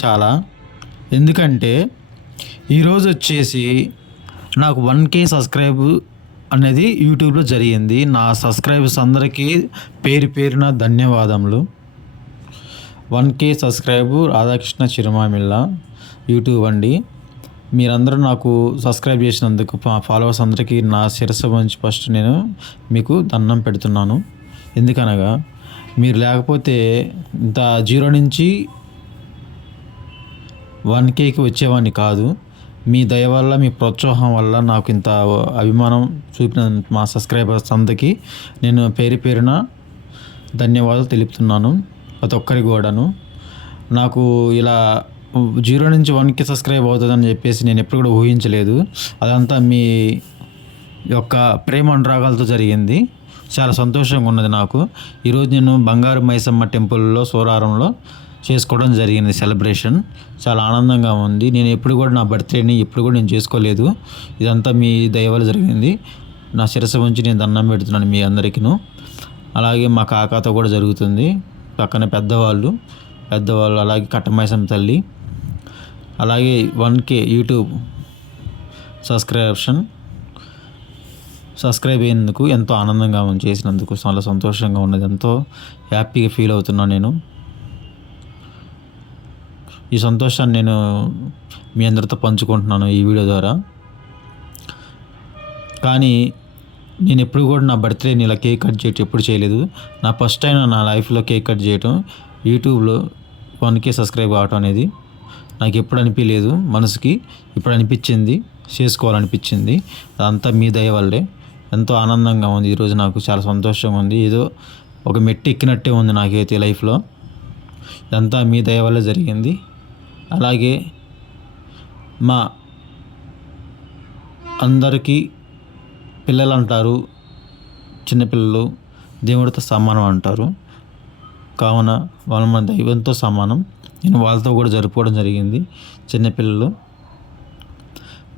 చాలా. ఎందుకంటే ఈరోజు వచ్చేసి నాకు 1K సబ్స్క్రైబ్ అనేది యూట్యూబ్‌లో జరిగింది. నా సబ్స్క్రైబర్స్ అందరికీ పేరు పేరున ధన్యవాదములు. 1K subscribe Radhakrishna Chirumamilla YouTube అండి. మీరందరూ నాకు సబ్స్క్రైబ్ చేసినందుకు మా ఫాలోవర్స్ అందరికీ నా శిరస్సు వంచి ఫస్ట్ నేను మీకు దండం పెడుతున్నాను. ఎందుకనగా మీరు లేకపోతే ఇంత 0 నుంచి 1Kకి వచ్చేవాడిని కాదు. మీ దయ వల్ల, మీ ప్రోత్సాహం వల్ల నాకు ఇంత అభిమానం చూపిన మా సబ్స్క్రైబర్స్ అందరికీ నేను పేరు పేరున ధన్యవాదాలు తెలుపుతున్నాను. ప్రతి ఒక్కరికి కూడాను. నాకు ఇలా 0 నుంచి 1K సబ్స్క్రైబ్ అవుతుందని చెప్పేసి నేను ఎప్పుడు కూడా ఊహించలేదు. అదంతా మీ యొక్క ప్రేమ అనురాగాలతో జరిగింది. చాలా సంతోషంగా ఉన్నది నాకు. ఈరోజు నేను బంగారు మైసమ్మ టెంపుల్లో సోరారంలో చేసుకోవడం జరిగింది సెలబ్రేషన్. చాలా ఆనందంగా ఉంది. నేను ఎప్పుడు కూడా నా బర్త్డేని ఎప్పుడు కూడా నేను చేసుకోలేదు. ఇదంతా మీ దయ వల్ల జరిగింది. నా శిరస్సు వంచి నేను దండం పెడుతున్నాను మీ అందరికీను. అలాగే మా కాకాతో కూడా జరుగుతుంది. పక్కన పెద్దవాళ్ళు అలాగే కట్టమైసమ్మ తల్లి, అలాగే 1K యూట్యూబ్ సబ్స్క్రైబ్ అయినందుకు ఎంతో ఆనందంగా చేసినందుకు చాలా సంతోషంగా ఉన్నది. ఎంతో హ్యాపీగా ఫీల్ అవుతున్నాను నేను. ఈ సంతోషాన్ని నేను మీ అందరితో పంచుకుంటున్నాను ఈ వీడియో ద్వారా. కానీ నేను ఎప్పుడు కూడా నా బర్త్డేని ఇలా కేక్ కట్ చేయటం ఎప్పుడు చేయలేదు. నా ఫస్ట్ టైం నా లైఫ్లో కేక్ కట్ చేయటం, యూట్యూబ్లో 1K సబ్స్క్రైబ్ అవటం అనేది నాకు ఎప్పుడు అనిపించలేదు మనసుకి. ఇప్పుడు అనిపించింది, చేసుకోవాలనిపించింది. అదంతా మీ దయ వల్లే. ఎంతో ఆనందంగా ఉంది ఈరోజు. నాకు చాలా సంతోషంగా ఉంది. ఏదో ఒక మెట్టు ఎక్కినట్టే ఉంది నాకైతే లైఫ్లో. ఇదంతా మీ దయ వల్లే జరిగింది. అలాగే మా అందరికీ పిల్లలు అంటారు, చిన్నపిల్లలు దేవుడితో సమానం అంటారు. కావున వాళ్ళ మన దైవంతో సమానం. నేను వాళ్ళతో కూడా జరుపుకోవడం జరిగింది. చిన్నపిల్లలు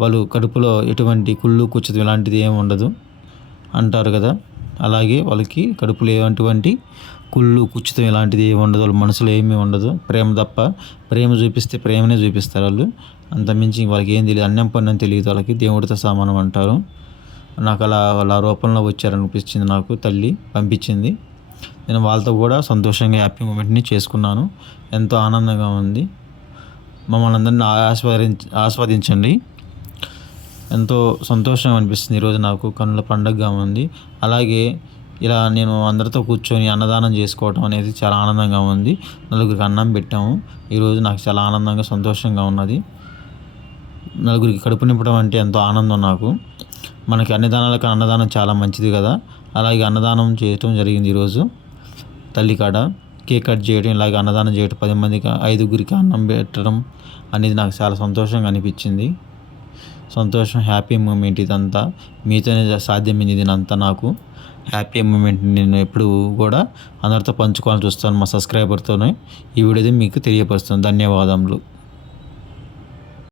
వాళ్ళు కడుపులో ఎటువంటి కుళ్ళు కుచ్చదు ఇలాంటిది ఏమి ఉండదు అంటారు కదా. అలాగే వాళ్ళకి కడుపులో ఎటువంటి కుళ్ళు కుచ్చితం ఇలాంటిది ఏమి ఉండదు. వాళ్ళ మనసులో ఏమీ ఉండదు. ప్రేమ తప్ప. ప్రేమ చూపిస్తే ప్రేమనే చూపిస్తారు వాళ్ళు. అంతమించి వాళ్ళకి ఏం తెలియదు. అన్నం పన్నం తెలియదు వాళ్ళకి. దేవుడితో సమానం అంటారు. నాకు అలా వాళ్ళ రూపంలో వచ్చారనిపించింది. నాకు తల్లి పంపించింది. నేను వాళ్ళతో కూడా సంతోషంగా హ్యాపీ మూమెంట్ని చేసుకున్నాను. ఎంతో ఆనందంగా ఉంది. మమ్మల్ని అందరినీ ఆస్వాదించండి. ఎంతో సంతోషంగా అనిపిస్తుంది ఈరోజు నాకు. కన్నుల పండగగా ఉంది. అలాగే ఇలా నేను అందరితో కూర్చొని అన్నదానం చేసుకోవడం అనేది చాలా ఆనందంగా ఉంది. నలుగురికి అన్నం పెట్టాము. ఈరోజు నాకు చాలా ఆనందంగా సంతోషంగా ఉన్నది. నలుగురికి కడుపు నింపడం అంటే ఎంతో ఆనందం నాకు. మనకి అన్ని దానాలకు అన్నదానం చాలా మంచిది కదా. అలాగే అన్నదానం చేయటం జరిగింది ఈరోజు. తల్లి కాడ కేక్ కట్ చేయడం, ఇలాగే అన్నదానం చేయడం, 10 మందికి 5గురికి అన్నం పెట్టడం అనేది నాకు చాలా సంతోషంగా అనిపించింది. సంతోషం, హ్యాపీ మూమెంట్ ఇదంతా. మీతోనే సాధ్యమైంది ఇదంతా నాకు. హ్యాపీ మూమెంట్ని నేను ఎప్పుడు కూడా అందరితో పంచుకోవాలని చూస్తాను. మా సబ్స్క్రైబర్తోనే ఈ వీడియోని మీకు తెలియపరుస్తాను. ధన్యవాదములు.